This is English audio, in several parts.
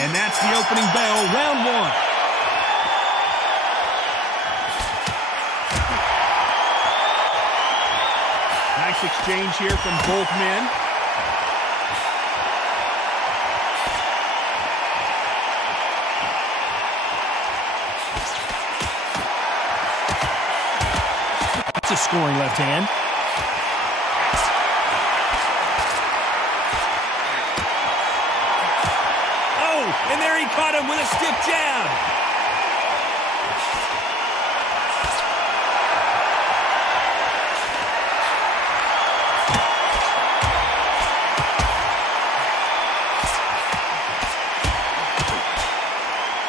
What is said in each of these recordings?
And that's the opening bell, round one. Nice exchange here from both men. That's a scoring left hand. And there he caught him with a stiff jab.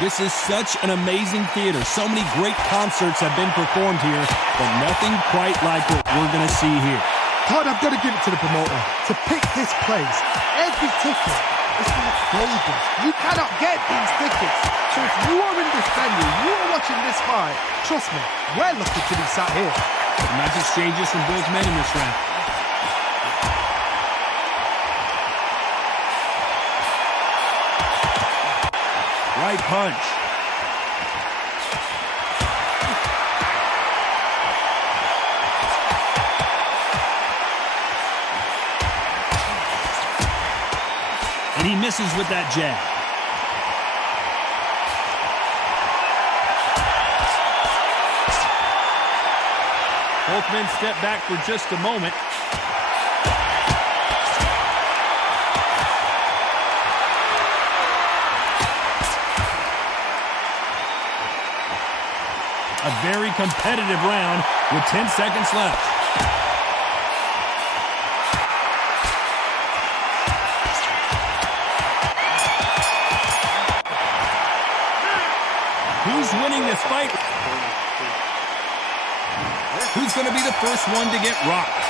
This is such an amazing theater. So many great concerts have been performed here, but nothing quite like what we're going to see here. Todd, I've got to give it to the promoter. To pick this place, every ticket, it's like Vegas. You cannot get these tickets. So if you are in this venue, you are watching this fight, trust me, we're lucky to be sat here. Nice exchanges from both men in this round. Right punch. And he misses with that jab. Both men step back for just a moment. A very competitive round with 10 seconds left. Who's winning this fight? Who's going to be the first one to get rocked?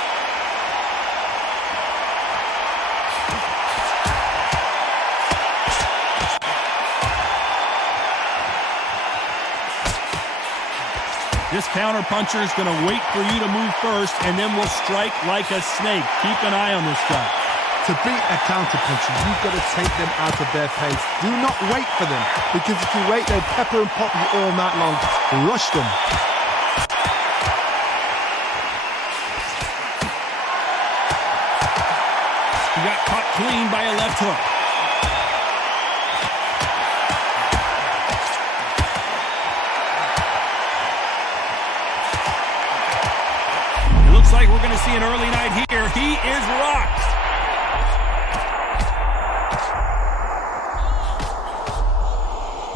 This counterpuncher is going to wait for you to move first, and then will strike like a snake. Keep an eye on this guy. To beat a counterpuncher, you've got to take them out of their pace. Do not wait for them, because if you wait, they'll pepper and pop you all night long. Rush them. He got caught clean by a left hook. It looks like we're going to see an early night here. He is rocked.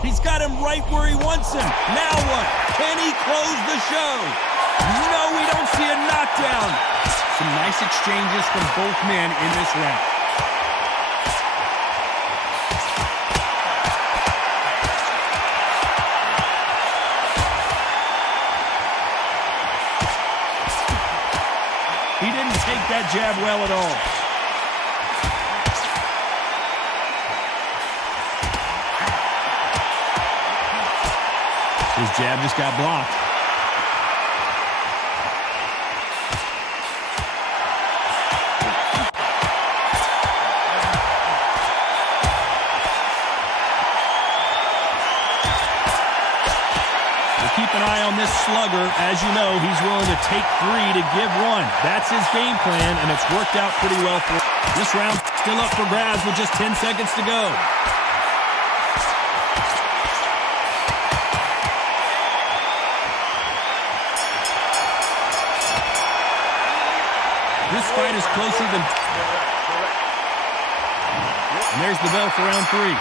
He's got him right where he wants him. Now what? Can he close the show? No, we don't see a knockdown. Some nice exchanges from both men in this round. He didn't take that jab well at all. His jab just got blocked. We'll keep an eye on this slugger. As you know, he's willing to take 3 to give 1. That's his game plan, and it's worked out pretty well for him. This round's still up for grabs with just 10 seconds to go. This fight is closer than... And there's the bell for round 3.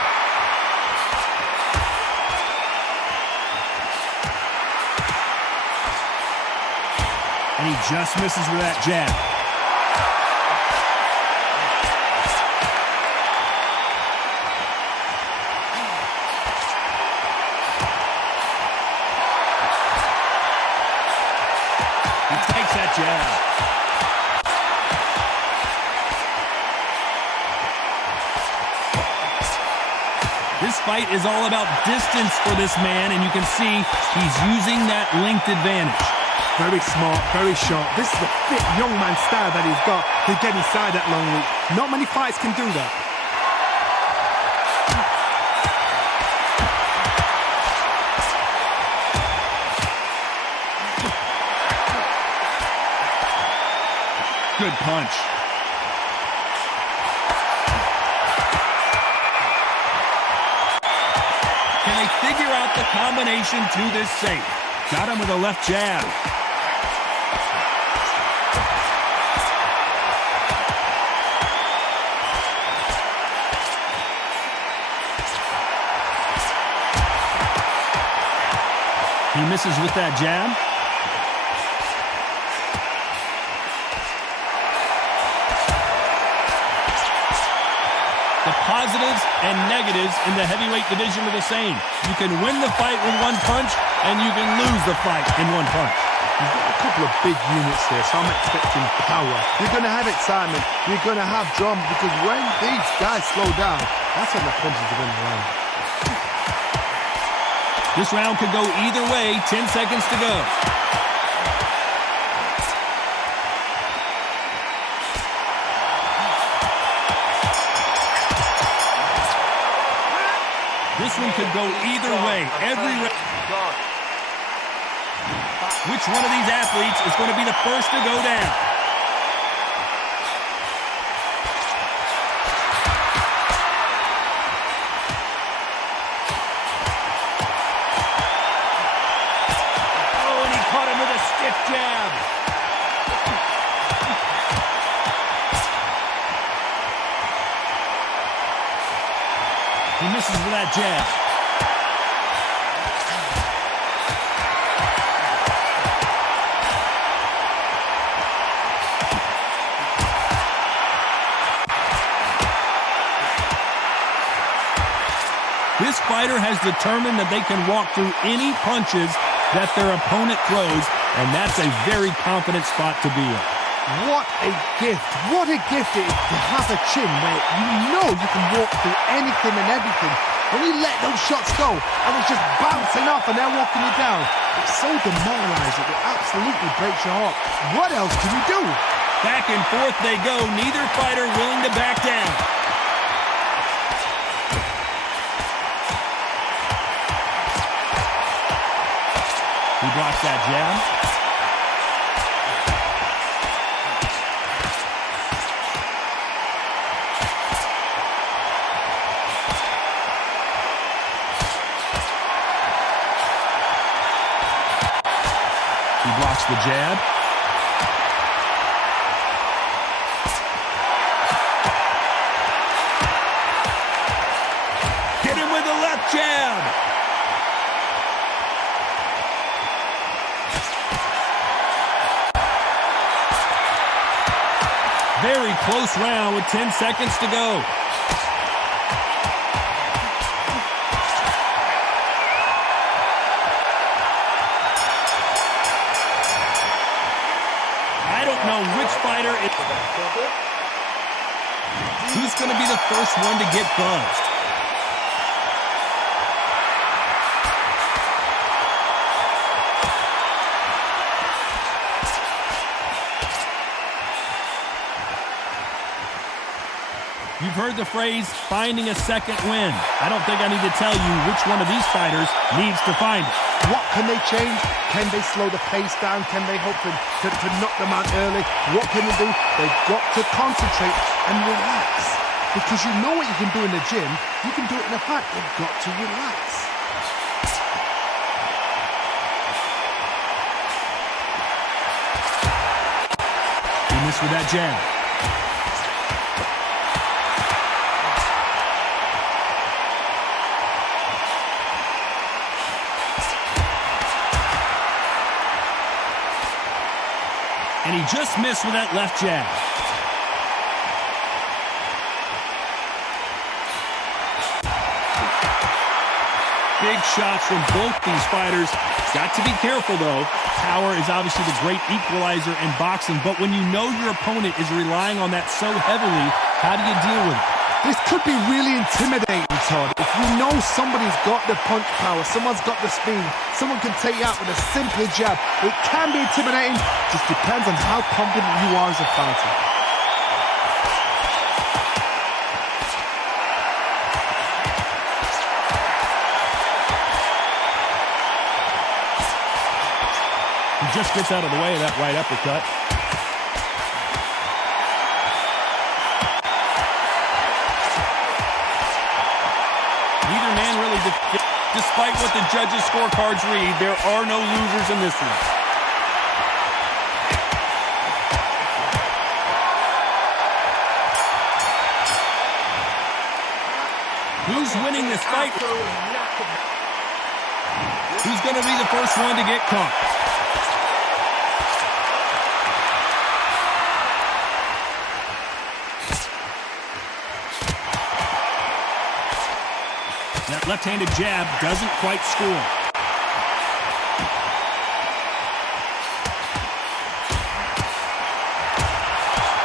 And he just misses with that jab. He takes that jab. This fight is all about distance for this man, and you can see he's using that length advantage. Very smart, very sharp. This is the fit young man style that he's got to get inside that long reach. Not many fights can do that. punch. Can they figure out the combination to this safe? Got him with a left jab. He misses with that jab. The positives and negatives in the heavyweight division are the same. You can win the fight with one punch, and you can lose the fight in one punch. You've got a couple of big units here, so I'm expecting power. You're going to have excitement. You're going to have drama, because when these guys slow down, that's when the punches are going to land. This round could go either way. 10 seconds to go. This one could go either way. Which one of these athletes is going to be the first to go down? Oh, and he caught him with a stiff jab. He misses with that jab. This fighter has determined that they can walk through any punches that their opponent throws, and that's a very confident spot to be in. What a gift. What a gift it is to have a chin where you know you can walk through anything and everything. When you let those shots go and it's just bouncing off and they're walking you down, it's so demoralizing. It absolutely breaks your heart. What else can you do? Back and forth they go. Neither fighter willing to back down. He blocks that jab. He blocks the jab. Hit him with the left jab. Very close round with 10 seconds to go. I don't know which fighter is... Who's going to be the first one to get buzzed? You've heard the phrase, finding a second win. I don't think I need to tell you which one of these fighters needs to find it. What can they change? Can they slow the pace down? Can they hope to knock them out early? What can they do? They've got to concentrate and relax. Because you know what you can do in the gym, you can do it in a fight. They've got to relax. He missed with that jab. And he just missed with that left jab. Big shots from both these fighters. Got to be careful, though. Power is obviously the great equalizer in boxing, but when you know your opponent is relying on that so heavily, how do you deal with it? This could be really intimidating, Todd. If you know somebody's got the punch power, someone's got the speed, someone can take you out with a simple jab. It can be intimidating. Just depends on how confident you are as a fighter. He just gets out of the way of that right uppercut. Despite what the judges' scorecards read, there are no losers in this one. Who's winning this fight? Who's going to be the first one to get caught? That left-handed jab doesn't quite score.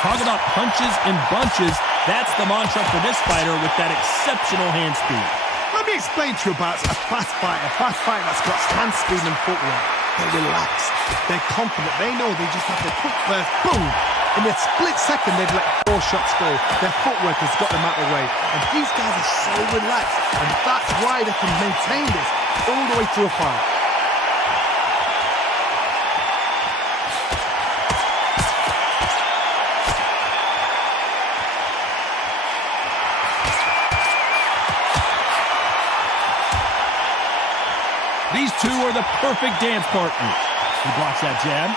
Talk about punches and bunches. That's the mantra for this fighter with that exceptional hand speed. Let me explain to you about a fast fighter that's got hand speed and footwork. They're relaxed. They're confident. They know they just have to quick burst, boom. In a split second, they've let 4 shots go. Their footwork has got them out of the way. And these guys are so relaxed. And that's why they can maintain this all the way through a fight. These two are the perfect dance partners. He blocks that jab.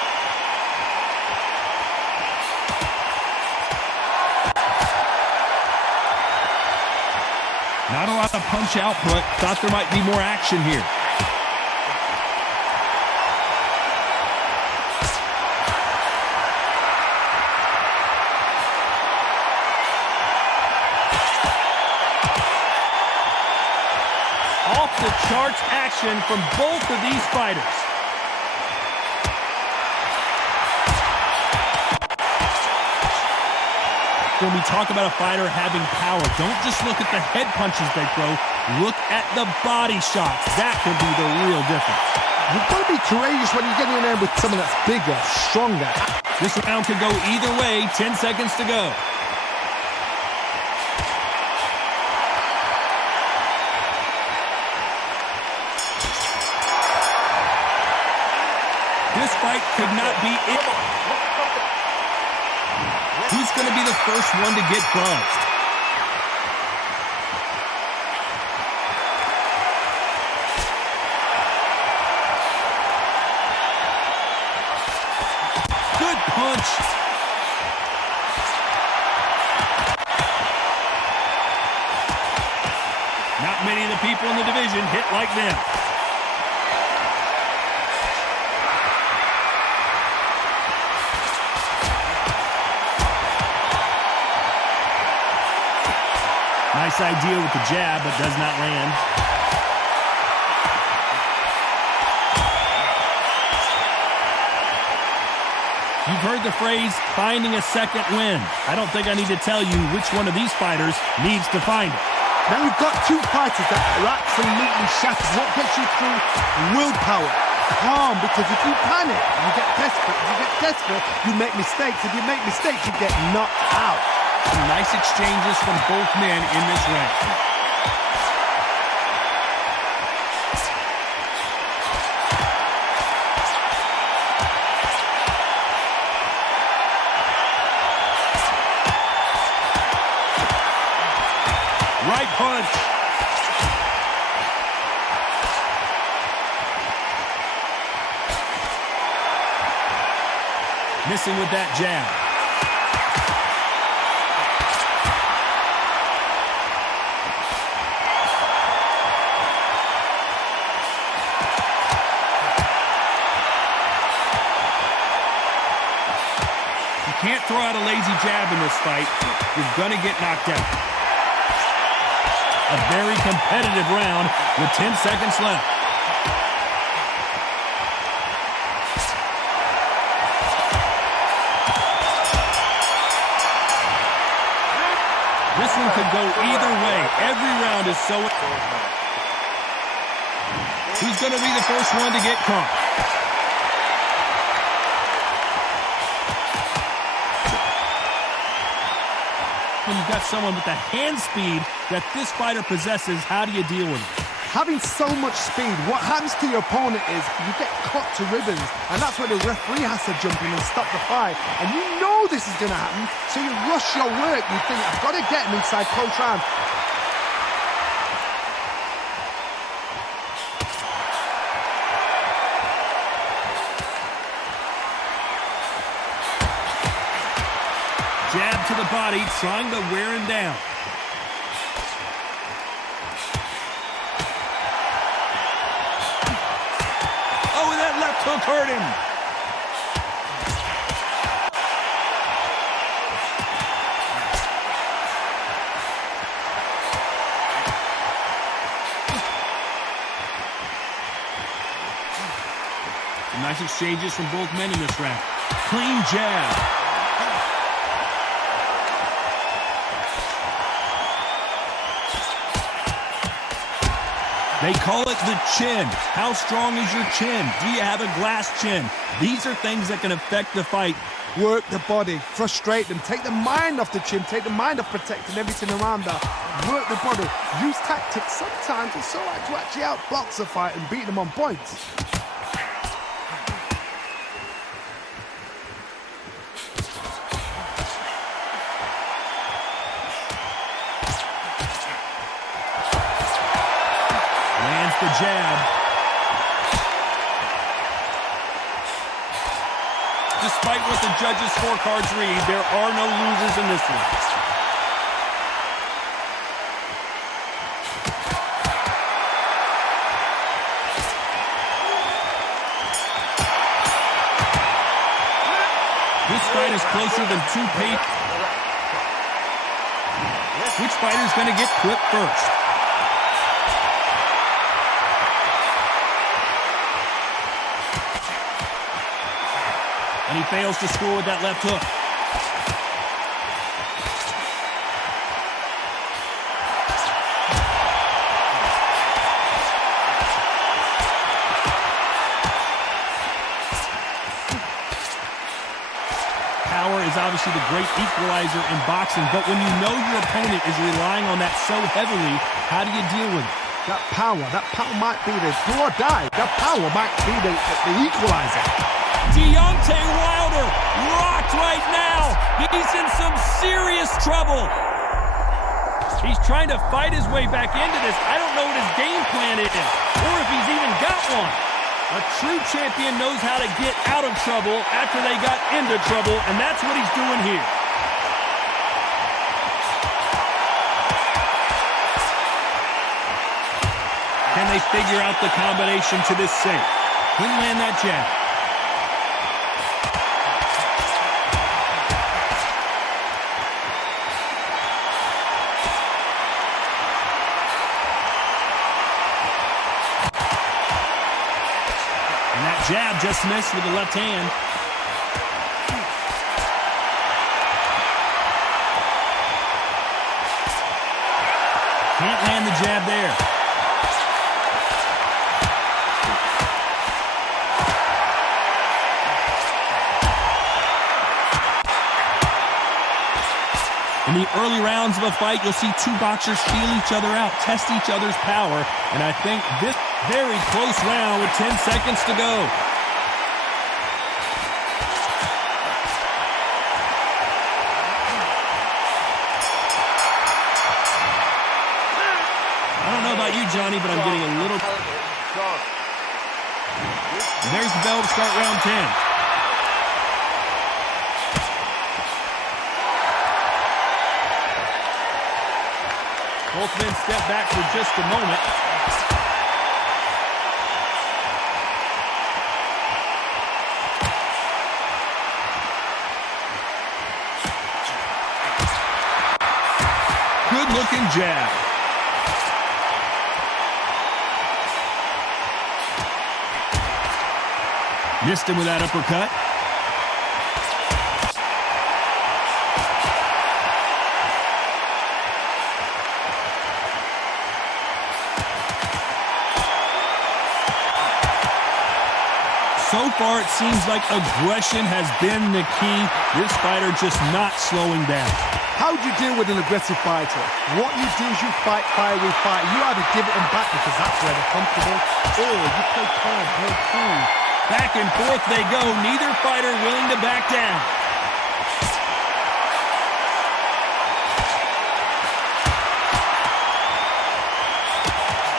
Not a lot of punch output. Thought there might be more action here. Off the charts action from both of these fighters. When we talk about a fighter having power, don't just look at the head punches they throw. Look at the body shots. That can be the real difference. You've got to be courageous when you get in there with someone that's bigger, stronger. This round could go either way. 10 seconds to go. This fight could not be it. Who's going to be the first one to get buzzed? Good punch. Not many of the people in the division hit like them. Nice idea with the jab, but does not land. You've heard the phrase, finding a second win. I don't think I need to tell you which one of these fighters needs to find it. Now we've got two fighters that are absolutely shattered. What gets you through? Willpower. Calm, because if you panic, you get desperate. If you get desperate, you make mistakes. If you make mistakes, you get knocked out. Some nice exchanges from both men in this round. Right punch. Missing with that jab. Can't throw out a lazy jab in this fight. You're going to get knocked out. A very competitive round with 10 seconds left. This one could go either way. Every round is so... Who's going to be the first one to get caught? When you've got someone with the hand speed that this fighter possesses, how do you deal with it? Having so much speed, what happens to your opponent is you get cut to ribbons, and that's where the referee has to jump in and stop the fight. And you know this is going to happen, so you rush your work. You think, I've got to get him inside close round. to the body, trying to wear him down. Oh, and that left hook hurt him. Some nice exchanges from both men in this round. Clean jab. They call it the chin. How strong is your chin? Do you have a glass chin? These are things that can affect the fight. Work the body, frustrate them, take the mind off the chin, take the mind off protecting everything around her. Work the body, use tactics. Sometimes it's so hard to actually outbox a fight and beat them on points. The jab. Despite what the judges' scorecards read, there are no losers in this one. This fight is closer than two pace. Which fighter's going to get clipped first? And he fails to score with that left hook. Power is obviously the great equalizer in boxing, but when you know your opponent is relying on that so heavily, how do you deal with it? That power might be the do or die. That power might be the equalizer. Deontay Wilder rocked right now. He's in some serious trouble. He's trying to fight his way back into this. I don't know what his game plan is, or if he's even got one. A true champion knows how to get out of trouble after they got into trouble, and that's what he's doing here. Can they figure out the combination to this safe? Couldn't land that jab. And that jab just missed with the left hand. Can't land the jab there. In the early rounds of a fight, you'll see two boxers feel each other out, test each other's power, and I think this very close round with 10 seconds to go. I don't know about you, Johnny, but I'm getting a little... And there's the bell to start round 10. Both men step back for just a moment. Good-looking jab. Missed him with that uppercut. So far, it seems like aggression has been the key. This fighter just not slowing down. How do you deal with an aggressive fighter? What you do is you fight, fire with fight. You either give it them back because that's where they're comfortable, or you play calm, play cool. Back and forth they go. Neither fighter willing to back down.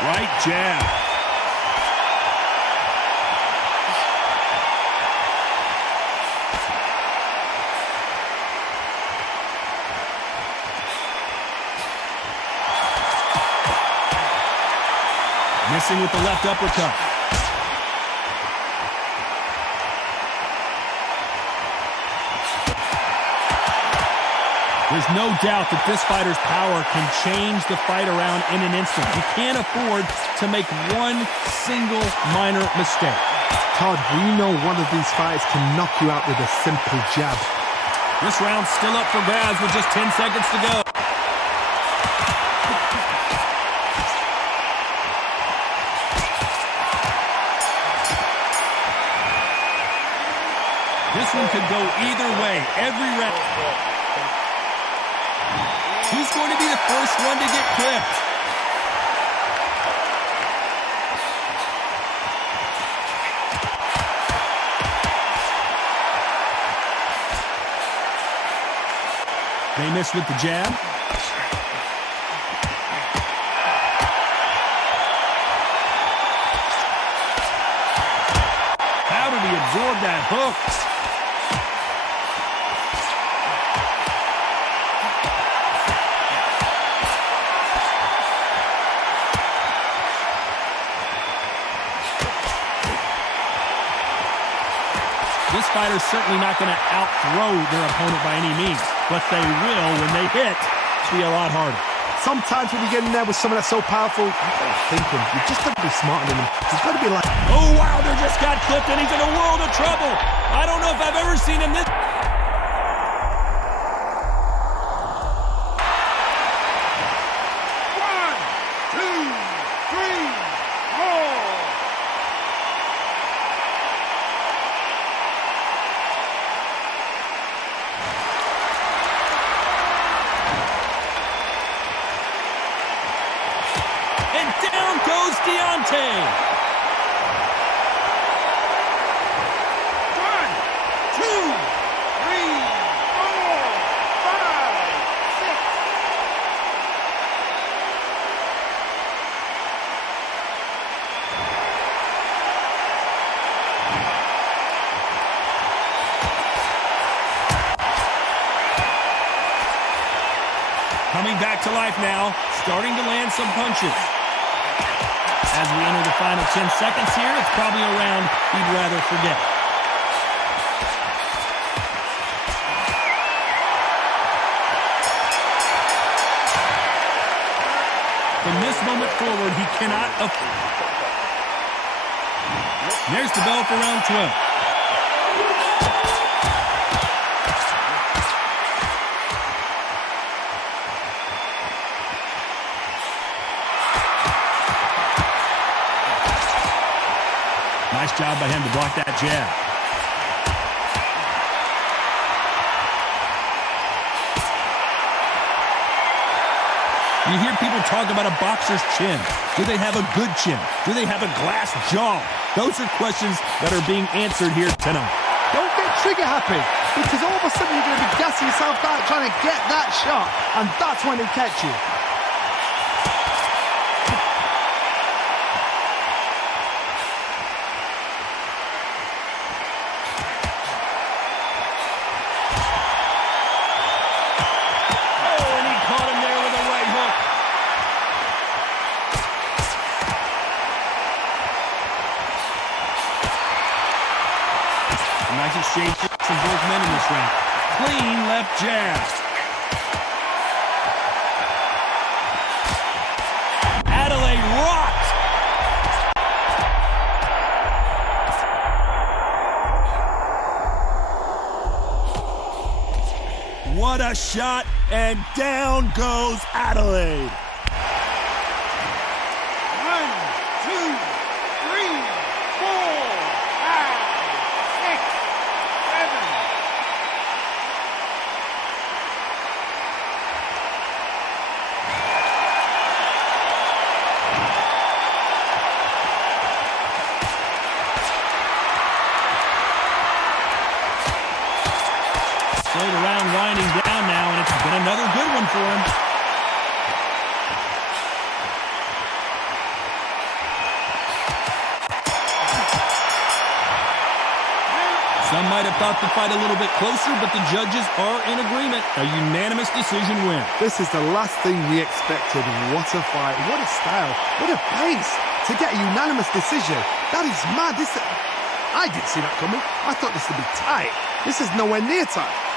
Right jab. Missing with the left uppercut. There's no doubt that this fighter's power can change the fight around in an instant. You can't afford to make one single minor mistake. Todd, we know one of these fighters can knock you out with a simple jab. This round's still up for grabs with just 10 seconds to go. This one could go either way. Every round. Who's going to be the first one to get clipped? They missed with the jab. How did he absorb that hook? This fighter's certainly not going to out-throw their opponent by any means, but they will when they hit. It's be a lot harder. Sometimes when you get in there with someone that's so powerful, you've got to think him. You've just got to be smarter than him. He's got to be like... Oh, Wilder just got clipped and he's in a world of trouble. I don't know if I've ever seen him this... Down goes Deontay. 1, 2, 3, 4, 5, 6. Coming back to life now, starting to land some punches. As we enter the final 10 seconds here, it's probably a round he'd rather forget. From this moment forward, he cannot afford. There's the bell for round 12. Nice job by him to block that jab. You hear people talk about a boxer's chin. Do they have a good chin? Do they have a glass jaw? Those are questions that are being answered here tonight. Don't get trigger happy, because all of a sudden you're going to be gassing yourself out trying to get that shot, and that's when they catch you. Nice exchange from both men in this round. Clean left jab. Adeleye rocked. What a shot, and down goes Adeleye. 3rd round winding down now, and it's been another good one for him. Some might have thought the fight a little bit closer, but the judges are in agreement. A unanimous decision win. This is the last thing we expected. What a fight, what a style, what a pace. to get a unanimous decision. That is mad. I didn't see that coming. I thought this would be tight. This is nowhere near tight.